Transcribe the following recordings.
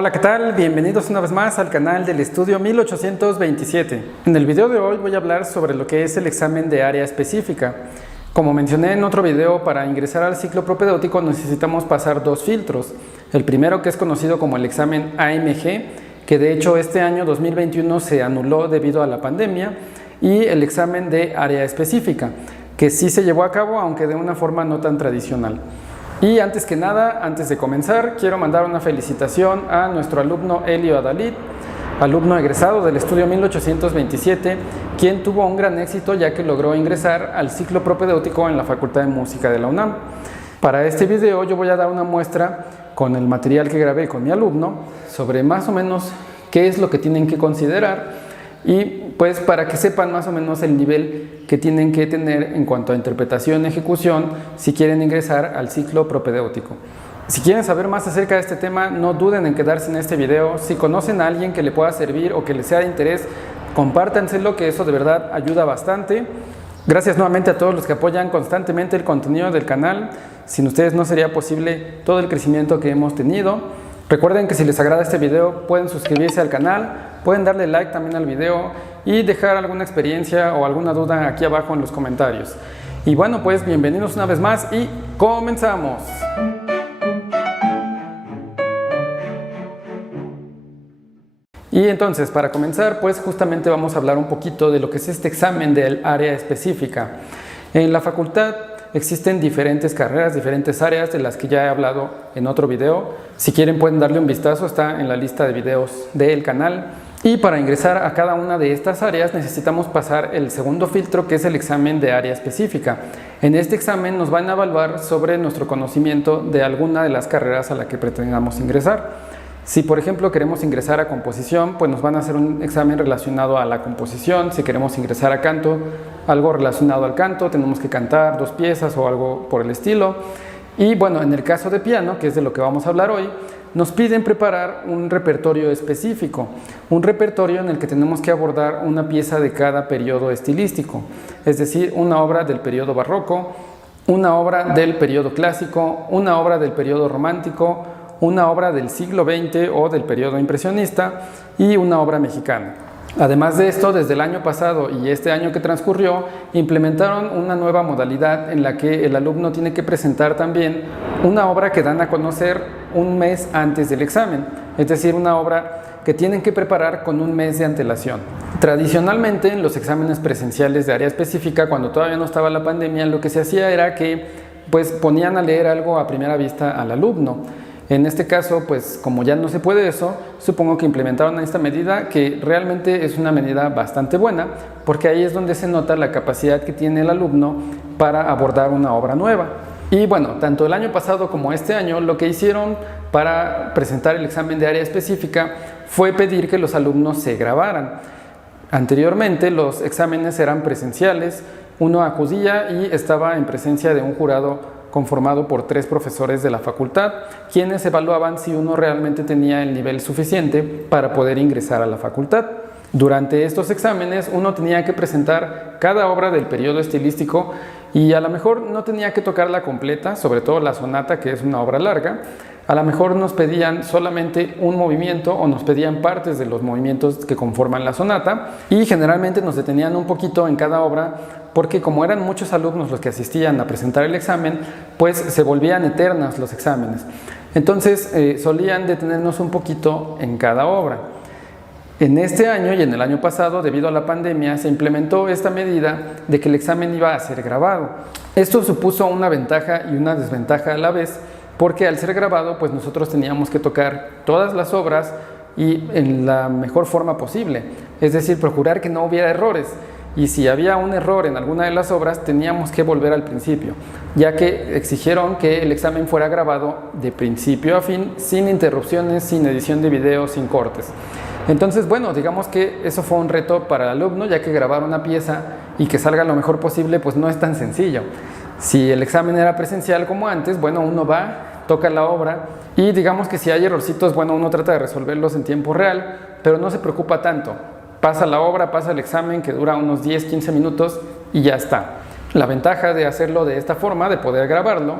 Hola, ¿qué tal? Bienvenidos una vez más al canal del estudio 1827. En el video de hoy voy a hablar sobre lo que es el examen de área específica. Como mencioné en otro video, para ingresar al ciclo propedéutico necesitamos pasar dos filtros. El primero, que es conocido como el examen AMG, que de hecho este año 2021 se anuló debido a la pandemia, y el examen de área específica, que sí se llevó a cabo, aunque de una forma no tan tradicional. Y antes que nada, antes de comenzar, quiero mandar una felicitación a nuestro alumno Elio Adalid, alumno egresado del estudio 1827, quien tuvo un gran éxito ya que logró ingresar al ciclo propedéutico en la Facultad de Música de la UNAM. Para este video yo voy a dar una muestra con el material que grabé con mi alumno sobre más o menos qué es lo que tienen que considerar y pues para que sepan más o menos el nivel que tienen que tener en cuanto a interpretación y ejecución si quieren ingresar al ciclo propedéutico. Si quieren saber más acerca de este tema, no duden en quedarse en este video. Si conocen a alguien que le pueda servir o que les sea de interés, compártanselo, que eso de verdad ayuda bastante. Gracias nuevamente a todos los que apoyan constantemente el contenido del canal. Sin ustedes no sería posible todo el crecimiento que hemos tenido. Recuerden que si les agrada este video pueden suscribirse al canal, pueden darle like también al video y dejar alguna experiencia o alguna duda aquí abajo en los comentarios. Y bueno, pues bienvenidos una vez más y comenzamos. Y entonces, para comenzar, pues justamente vamos a hablar un poquito de lo que es este examen del área específica. En la facultad existen diferentes carreras, diferentes áreas de las que ya he hablado en otro video. Si quieren pueden darle un vistazo, está en la lista de videos del canal. Y para ingresar a cada una de estas áreas necesitamos pasar el segundo filtro, que es el examen de área específica. En este examen nos van a evaluar sobre nuestro conocimiento de alguna de las carreras a la que pretendamos ingresar. Si por ejemplo queremos ingresar a composición, pues nos van a hacer un examen relacionado a la composición. Si queremos ingresar a canto, algo relacionado al canto, tenemos que cantar 2 piezas o algo por el estilo. Y bueno, en el caso de piano, que es de lo que vamos a hablar hoy, nos piden preparar un repertorio específico, un repertorio en el que tenemos que abordar una pieza de cada periodo estilístico, es decir, una obra del periodo barroco, una obra del periodo clásico, una obra del periodo romántico, una obra del siglo XX o del periodo impresionista y una obra mexicana. Además de esto, desde el año pasado y este año que transcurrió, implementaron una nueva modalidad en la que el alumno tiene que presentar también una obra que dan a conocer un mes antes del examen, es decir, una obra que tienen que preparar con un mes de antelación. Tradicionalmente, en los exámenes presenciales de área específica, cuando todavía no estaba la pandemia, lo que se hacía era que pues ponían a leer algo a primera vista al alumno. En este caso, pues como ya no se puede eso, supongo que implementaron esta medida, que realmente es una medida bastante buena, porque ahí es donde se nota la capacidad que tiene el alumno para abordar una obra nueva. Y bueno, tanto el año pasado como este año, lo que hicieron para presentar el examen de área específica fue pedir que los alumnos se grabaran. Anteriormente los exámenes eran presenciales, uno acudía y estaba en presencia de un jurado conformado por 3 profesores de la facultad, quienes evaluaban si uno realmente tenía el nivel suficiente para poder ingresar a la facultad. Durante estos exámenes uno tenía que presentar cada obra del periodo estilístico y a lo mejor no tenía que tocarla completa, sobre todo la sonata, que es una obra larga. A lo mejor nos pedían solamente un movimiento o nos pedían partes de los movimientos que conforman la sonata, y generalmente nos detenían un poquito en cada obra porque como eran muchos alumnos los que asistían a presentar el examen, pues se volvían eternas los exámenes. Entonces solían detenernos un poquito en cada obra. En este año y en el año pasado, debido a la pandemia, se implementó esta medida de que el examen iba a ser grabado. Esto supuso una ventaja y una desventaja a la vez, porque al ser grabado, pues nosotros teníamos que tocar todas las obras y en la mejor forma posible, es decir, procurar que no hubiera errores. Y si había un error en alguna de las obras, teníamos que volver al principio, ya que exigieron que el examen fuera grabado de principio a fin, sin interrupciones, sin edición de video, sin cortes. Entonces, bueno, digamos que eso fue un reto para el alumno, ya que grabar una pieza y que salga lo mejor posible, pues no es tan sencillo. Si el examen era presencial como antes, bueno, uno va, toca la obra y digamos que si hay errorcitos, bueno, uno trata de resolverlos en tiempo real, pero no se preocupa tanto. Pasa la obra, pasa el examen, que dura unos 10-15 minutos y ya está. La ventaja de hacerlo de esta forma, de poder grabarlo,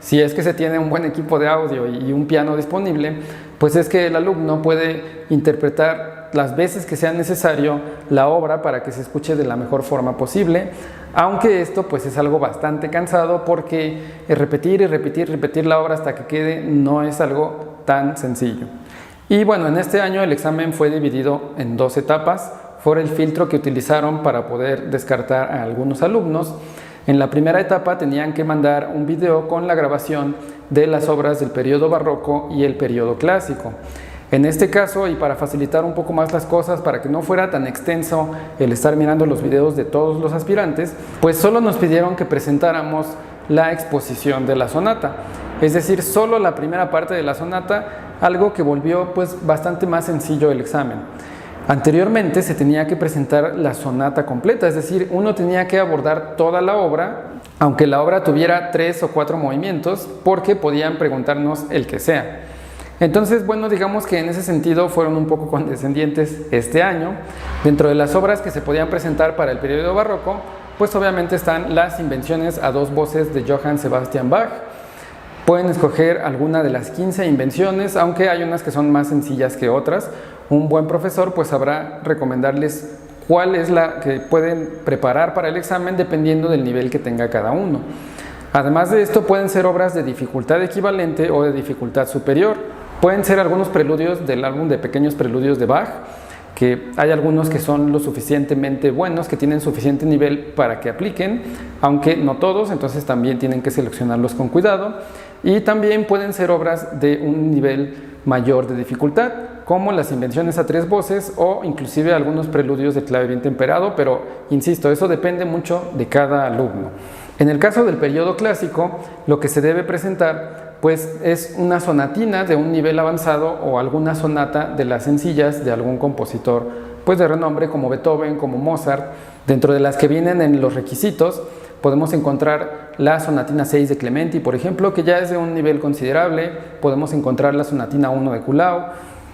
si es que se tiene un buen equipo de audio y un piano disponible, pues es que el alumno puede interpretar las veces que sea necesario la obra para que se escuche de la mejor forma posible, aunque esto pues es algo bastante cansado porque repetir y repetir la obra hasta que quede no es algo tan sencillo. Y bueno, en este año el examen fue dividido en 2 etapas, fue el filtro que utilizaron para poder descartar a algunos alumnos. En la primera etapa tenían que mandar un video con la grabación de las obras del periodo barroco y el periodo clásico. En este caso, y para facilitar un poco más las cosas, para que no fuera tan extenso el estar mirando los videos de todos los aspirantes, pues solo nos pidieron que presentáramos la exposición de la sonata, es decir, solo la primera parte de la sonata, algo que volvió pues bastante más sencillo el examen. Anteriormente se tenía que presentar la sonata completa, es decir, uno tenía que abordar toda la obra, aunque la obra tuviera 3 o 4 movimientos, porque podían preguntarnos el que sea. Entonces, bueno, digamos que en ese sentido fueron un poco condescendientes este año. Dentro de las obras que se podían presentar para el periodo barroco, pues obviamente están las invenciones a 2 voces de Johann Sebastian Bach. Pueden escoger alguna de las 15 invenciones, aunque hay unas que son más sencillas que otras. Un buen profesor pues sabrá recomendarles cuál es la que pueden preparar para el examen dependiendo del nivel que tenga cada uno. Además de esto, pueden ser obras de dificultad equivalente o de dificultad superior. Pueden ser algunos preludios del álbum de pequeños preludios de Bach, que hay algunos que son lo suficientemente buenos, que tienen suficiente nivel para que apliquen, aunque no todos, entonces también tienen que seleccionarlos con cuidado. Y también pueden ser obras de un nivel mayor de dificultad, como las invenciones a 3 voces o inclusive algunos preludios de clave bien temperado, pero insisto, eso depende mucho de cada alumno. En el caso del periodo clásico, lo que se debe presentar pues es una sonatina de un nivel avanzado o alguna sonata de las sencillas de algún compositor pues de renombre como Beethoven, como Mozart. Dentro de las que vienen en los requisitos podemos encontrar la sonatina 6 de Clementi, por ejemplo, que ya es de un nivel considerable. Podemos encontrar la sonatina 1 de Kuhlau.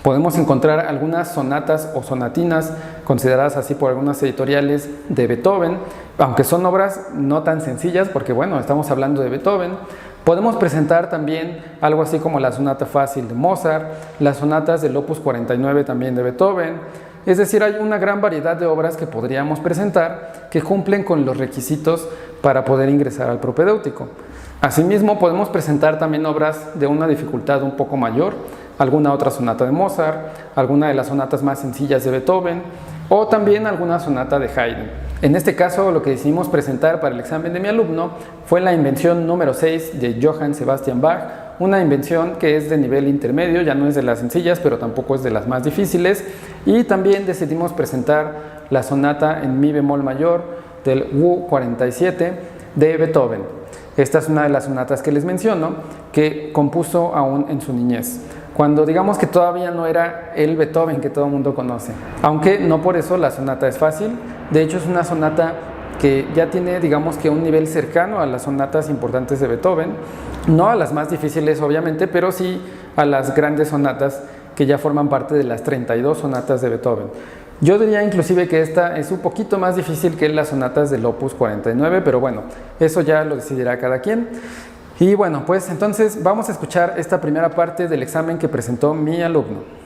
Podemos encontrar algunas sonatas o sonatinas consideradas así por algunas editoriales de Beethoven, aunque son obras no tan sencillas porque bueno, estamos hablando de Beethoven. Podemos presentar también algo así como la sonata fácil de Mozart, las sonatas del Opus 49 también de Beethoven. Es decir, hay una gran variedad de obras que podríamos presentar que cumplen con los requisitos para poder ingresar al propedéutico. Asimismo, podemos presentar también obras de una dificultad un poco mayor, alguna otra sonata de Mozart, alguna de las sonatas más sencillas de Beethoven o también alguna sonata de Haydn. En este caso, lo que decidimos presentar para el examen de mi alumno fue la invención número 6 de Johann Sebastian Bach, una invención que es de nivel intermedio, ya no es de las sencillas, pero tampoco es de las más difíciles. Y también decidimos presentar la sonata en mi bemol mayor del WU 47 de Beethoven. Esta es una de las sonatas que les menciono, que compuso aún en su niñez, cuando digamos que todavía no era el Beethoven que todo el mundo conoce. Aunque no por eso la sonata es fácil, de hecho es una sonata que ya tiene digamos que un nivel cercano a las sonatas importantes de Beethoven, no a las más difíciles obviamente, pero sí a las grandes sonatas que ya forman parte de las 32 sonatas de Beethoven. Yo diría inclusive que esta es un poquito más difícil que las sonatas del Opus 49, pero bueno, eso ya lo decidirá cada quien. Y bueno, pues entonces vamos a escuchar esta primera parte del examen que presentó mi alumno.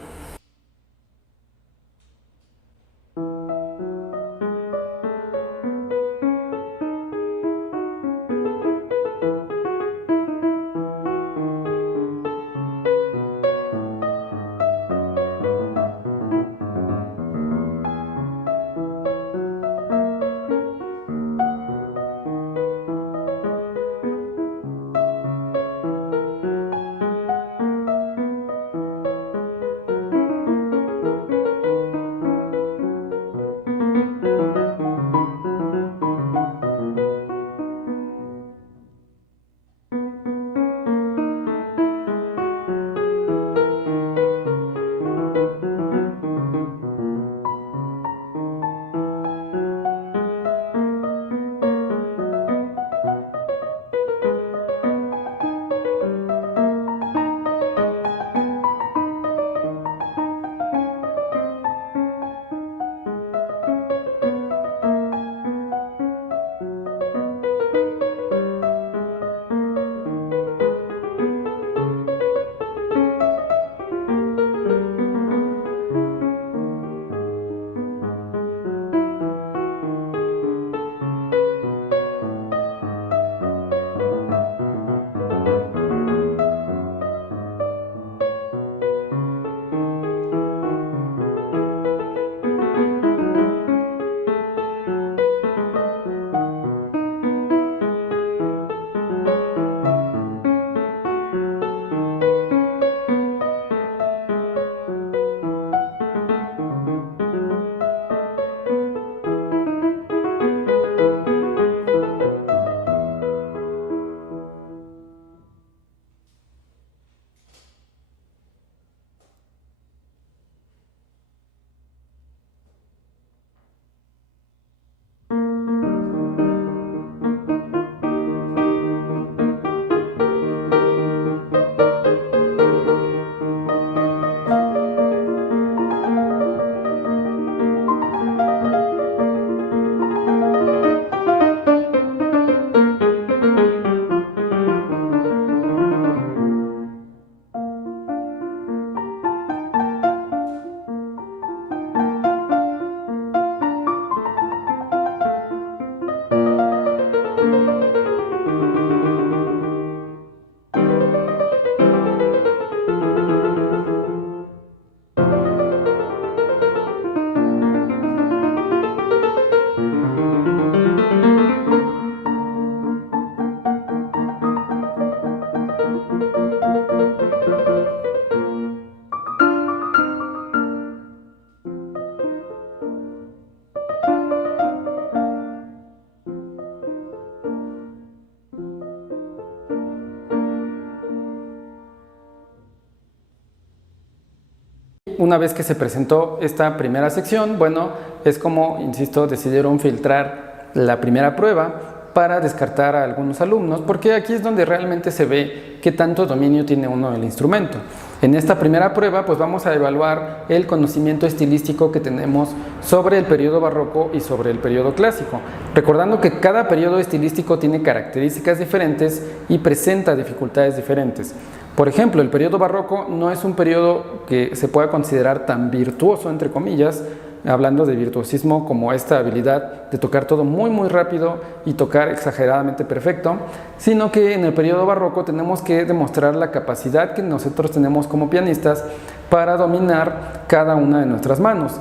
una vez que se presentó esta primera sección, bueno, es como, insisto, decidieron filtrar la primera prueba para descartar a algunos alumnos, porque aquí es donde realmente se ve qué tanto dominio tiene uno del instrumento. En esta primera prueba pues vamos a evaluar el conocimiento estilístico que tenemos sobre el periodo barroco y sobre el periodo clásico, recordando que cada periodo estilístico tiene características diferentes y presenta dificultades diferentes. Por ejemplo, el periodo barroco no es un periodo que se pueda considerar tan virtuoso, entre comillas, hablando de virtuosismo como esta habilidad de tocar todo muy rápido y tocar exageradamente perfecto, sino que en el periodo barroco tenemos que demostrar la capacidad que nosotros tenemos como pianistas para dominar cada una de nuestras manos.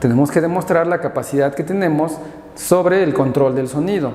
Tenemos que demostrar la capacidad que tenemos sobre el control del sonido,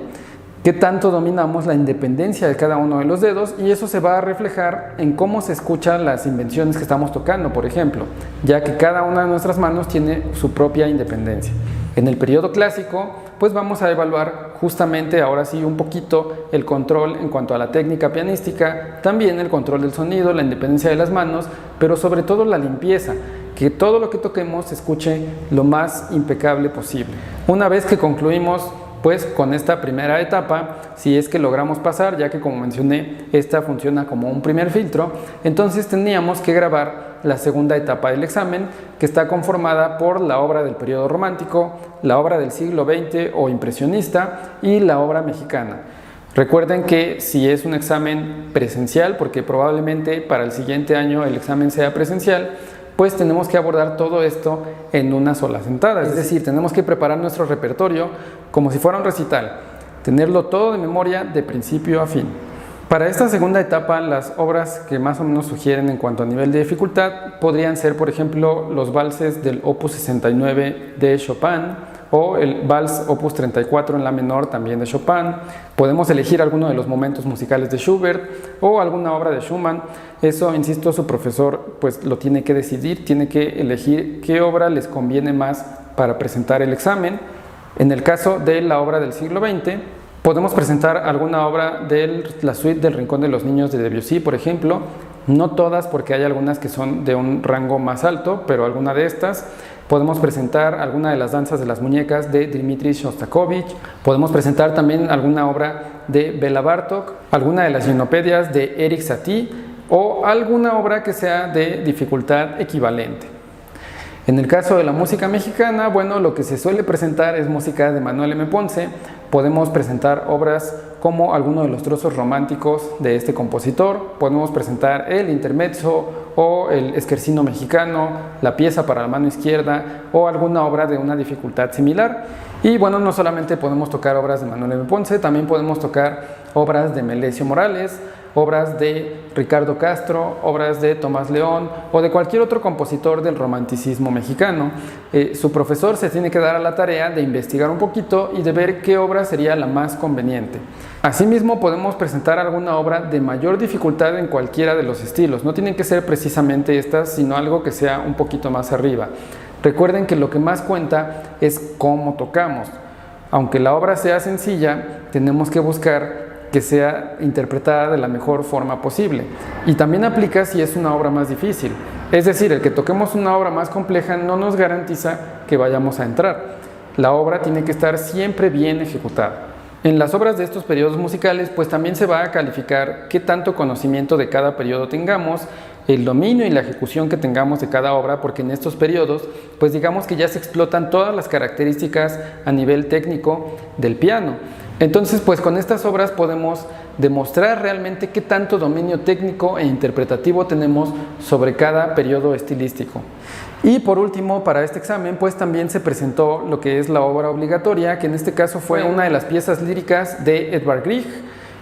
qué tanto dominamos la independencia de cada uno de los dedos, y eso se va a reflejar en cómo se escuchan las invenciones que estamos tocando, por ejemplo, ya que cada una de nuestras manos tiene su propia independencia. En el periodo clásico, pues vamos a evaluar justamente ahora sí un poquito el control en cuanto a la técnica pianística, también el control del sonido, la independencia de las manos, pero sobre todo la limpieza, que todo lo que toquemos se escuche lo más impecable posible. Una vez que concluimos pues con esta primera etapa, si es que logramos pasar, ya que como mencioné, esta funciona como un primer filtro, entonces teníamos que grabar la segunda etapa del examen, que está conformada por la obra del periodo romántico, la obra del siglo XX o impresionista y la obra mexicana. Recuerden que si es un examen presencial, porque probablemente para el siguiente año el examen sea presencial, pues tenemos que abordar todo esto en una sola sentada, es decir, tenemos que preparar nuestro repertorio como si fuera un recital, tenerlo todo de memoria de principio a fin. Para esta segunda etapa, las obras que más o menos sugieren en cuanto a nivel de dificultad podrían ser, por ejemplo, los valses del Opus 69 de Chopin, o el Vals Opus 34 en la menor también de Chopin. Podemos elegir alguno de los momentos musicales de Schubert o alguna obra de Schumann. Eso, insisto, su profesor pues lo tiene que decidir, tiene que elegir qué obra les conviene más para presentar el examen. En el caso de la obra del siglo XX, podemos presentar alguna obra de la suite del Rincón de los Niños de Debussy, por ejemplo. No todas, porque hay algunas que son de un rango más alto, pero alguna de estas. Podemos presentar alguna de las danzas de las muñecas de Dmitri Shostakovich. Podemos presentar también alguna obra de Bela Bartók, alguna de las ginopedias de Erik Satie o alguna obra que sea de dificultad equivalente. En el caso de la música mexicana, bueno, lo que se suele presentar es música de Manuel M. Ponce. Podemos presentar obras como alguno de los trozos románticos de este compositor. Podemos presentar el intermezzo o el esquercino mexicano, la pieza para la mano izquierda o alguna obra de una dificultad similar. Y bueno, no solamente podemos tocar obras de Manuel M. Ponce, también podemos tocar obras de Melesio Morales, obras de Ricardo Castro, obras de Tomás León o de cualquier otro compositor del romanticismo mexicano. Su profesor se tiene que dar a la tarea de investigar un poquito y de ver qué obra sería la más conveniente. Asimismo, podemos presentar alguna obra de mayor dificultad en cualquiera de los estilos. No tienen que ser precisamente estas, sino algo que sea un poquito más arriba. Recuerden que lo que más cuenta es cómo tocamos. Aunque la obra sea sencilla, tenemos que buscar que sea interpretada de la mejor forma posible. Y también aplica si es una obra más difícil. Es decir, el que toquemos una obra más compleja no nos garantiza que vayamos a entrar. La obra tiene que estar siempre bien ejecutada. En las obras de estos periodos musicales, pues también se va a calificar qué tanto conocimiento de cada periodo tengamos, el dominio y la ejecución que tengamos de cada obra, porque en estos periodos, pues digamos que ya se explotan todas las características a nivel técnico del piano. Entonces, pues con estas obras podemos demostrar realmente qué tanto dominio técnico e interpretativo tenemos sobre cada periodo estilístico. Y por último, para este examen, pues también se presentó lo que es la obra obligatoria, que en este caso fue una de las piezas líricas de Edvard Grieg.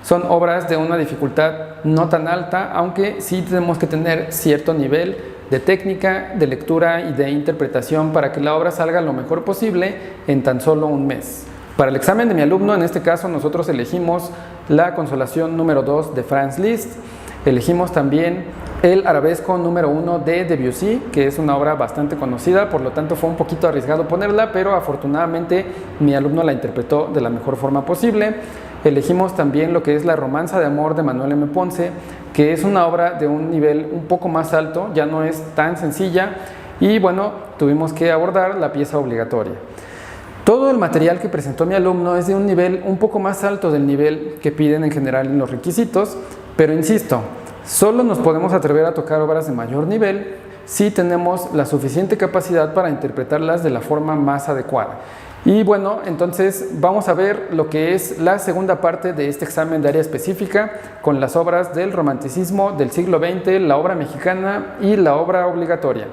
Son obras de una dificultad no tan alta, aunque sí tenemos que tener cierto nivel de técnica, de lectura y de interpretación para que la obra salga lo mejor posible en tan solo un mes. Para el examen de mi alumno, en este caso, nosotros elegimos la Consolación número 2 de Franz Liszt. Elegimos también el Arabesco número 1 de Debussy, que es una obra bastante conocida, por lo tanto fue un poquito arriesgado ponerla, pero afortunadamente mi alumno la interpretó de la mejor forma posible. Elegimos también lo que es la Romanza de Amor de Manuel M. Ponce, que es una obra de un nivel un poco más alto, ya no es tan sencilla. Y bueno, tuvimos que abordar la pieza obligatoria. Todo el material que presentó mi alumno es de un nivel un poco más alto del nivel que piden en general en los requisitos, pero insisto, solo nos podemos atrever a tocar obras de mayor nivel si tenemos la suficiente capacidad para interpretarlas de la forma más adecuada. Y bueno, entonces vamos a ver lo que es la segunda parte de este examen de área específica con las obras del romanticismo del siglo XX, la obra mexicana y la obra obligatoria.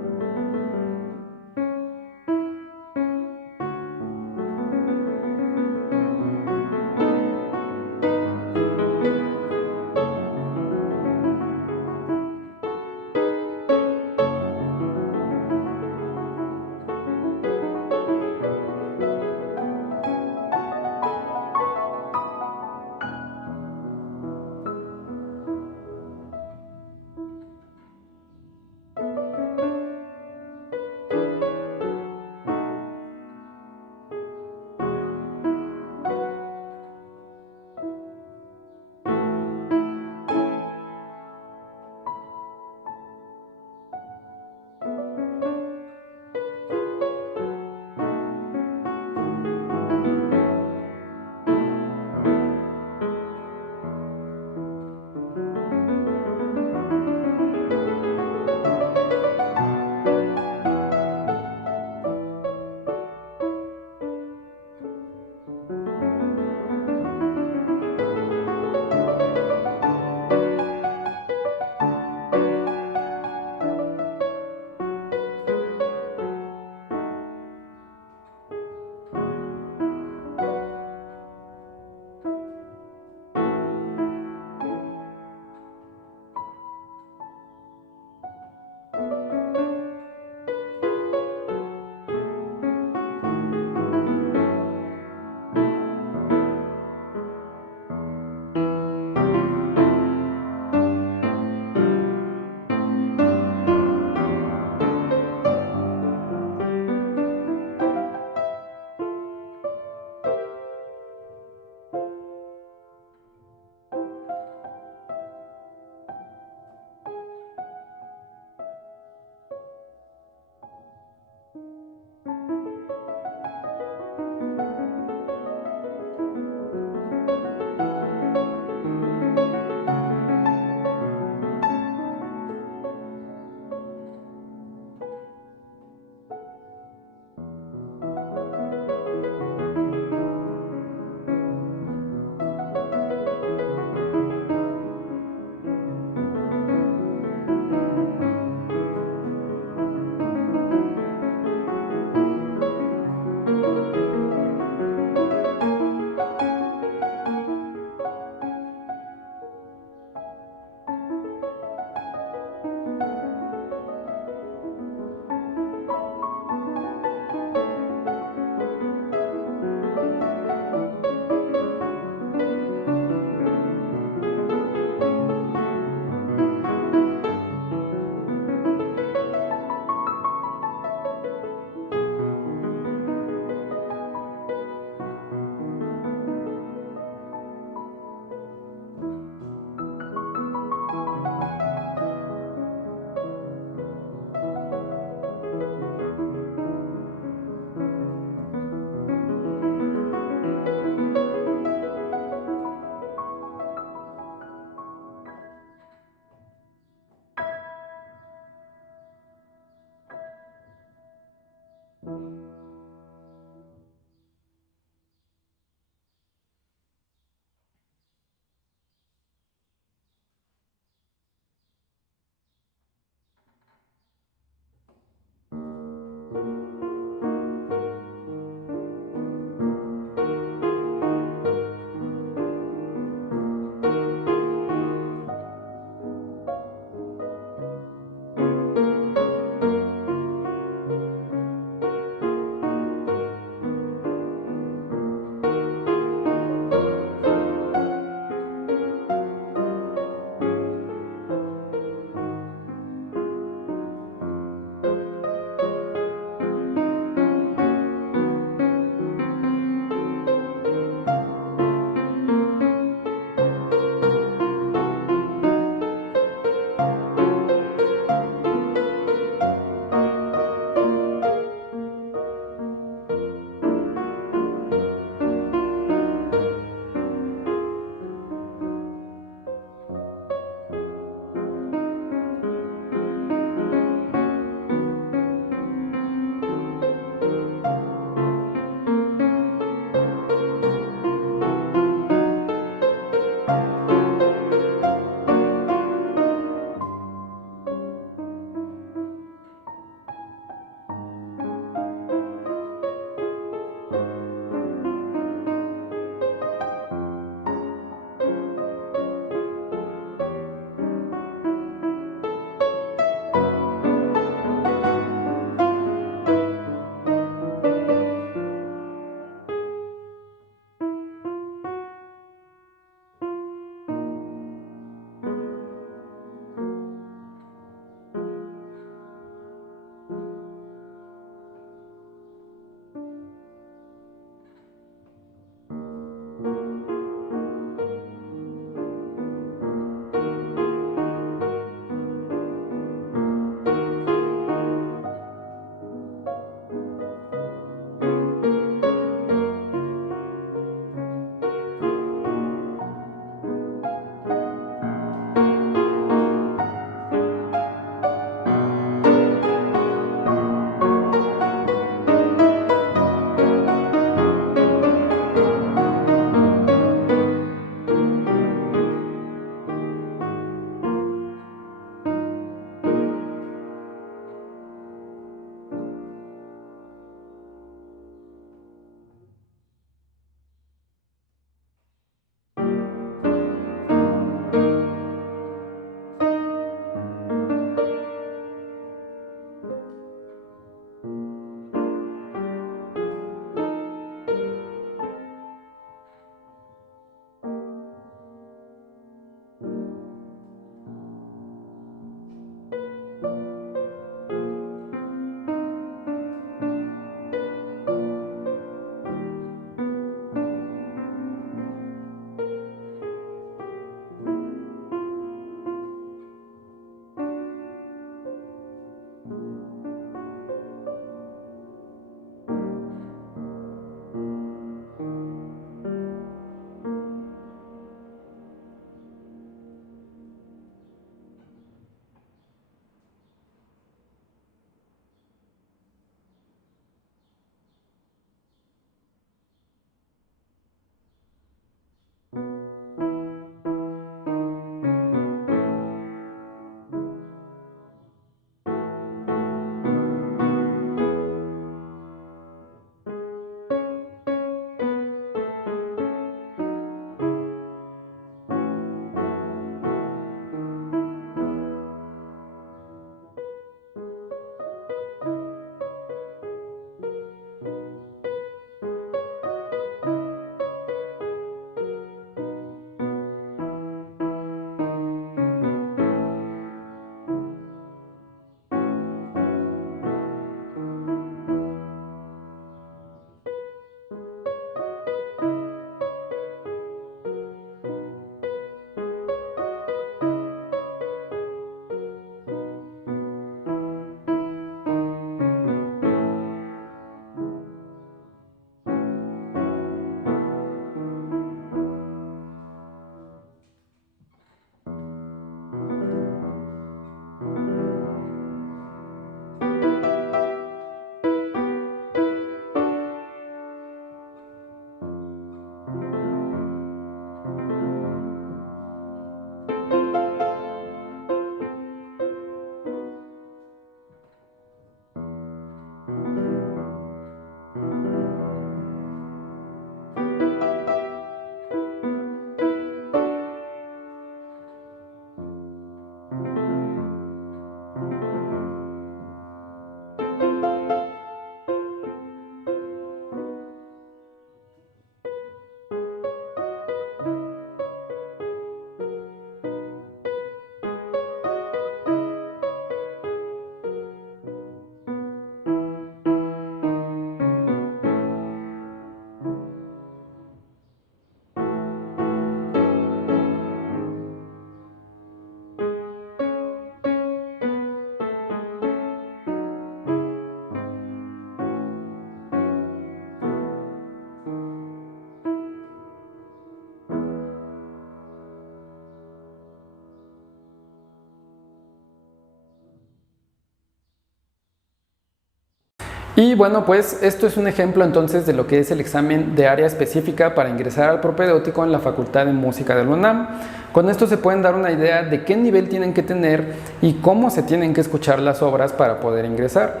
Y bueno, pues esto es un ejemplo entonces de lo que es el examen de área específica para ingresar al propedéutico en la Facultad de Música de la UNAM. Con esto se pueden dar una idea de qué nivel tienen que tener y cómo se tienen que escuchar las obras para poder ingresar.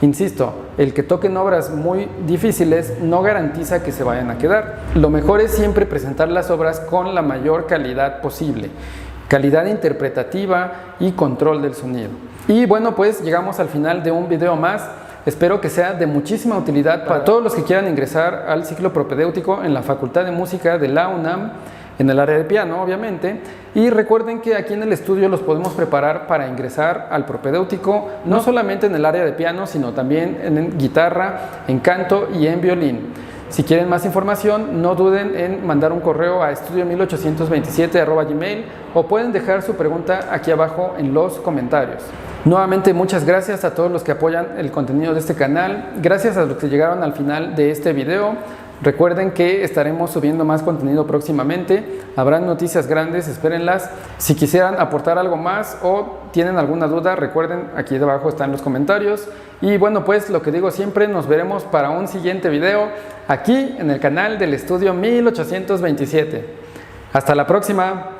Insisto, el que toquen obras muy difíciles no garantiza que se vayan a quedar. Lo mejor es siempre presentar las obras con la mayor calidad posible, calidad interpretativa y control del sonido. Y bueno, pues llegamos al final de un video más. Espero que sea de muchísima utilidad para todos los que quieran ingresar al ciclo propedéutico en la Facultad de Música de la UNAM, en el área de piano, obviamente. Y recuerden que aquí en el estudio los podemos preparar para ingresar al propedéutico, no solamente en el área de piano, sino también en guitarra, en canto y en violín. Si quieren más información, no duden en mandar un correo a estudio1827@gmail o pueden dejar su pregunta aquí abajo en los comentarios. Nuevamente, muchas gracias a todos los que apoyan el contenido de este canal. Gracias a los que llegaron al final de este video. Recuerden que estaremos subiendo más contenido próximamente. Habrán noticias grandes, espérenlas. Si quisieran aportar algo más o tienen alguna duda, recuerden, aquí debajo están los comentarios. Y bueno, pues lo que digo siempre, nos veremos para un siguiente video aquí en el canal del Estudio 1827. Hasta la próxima.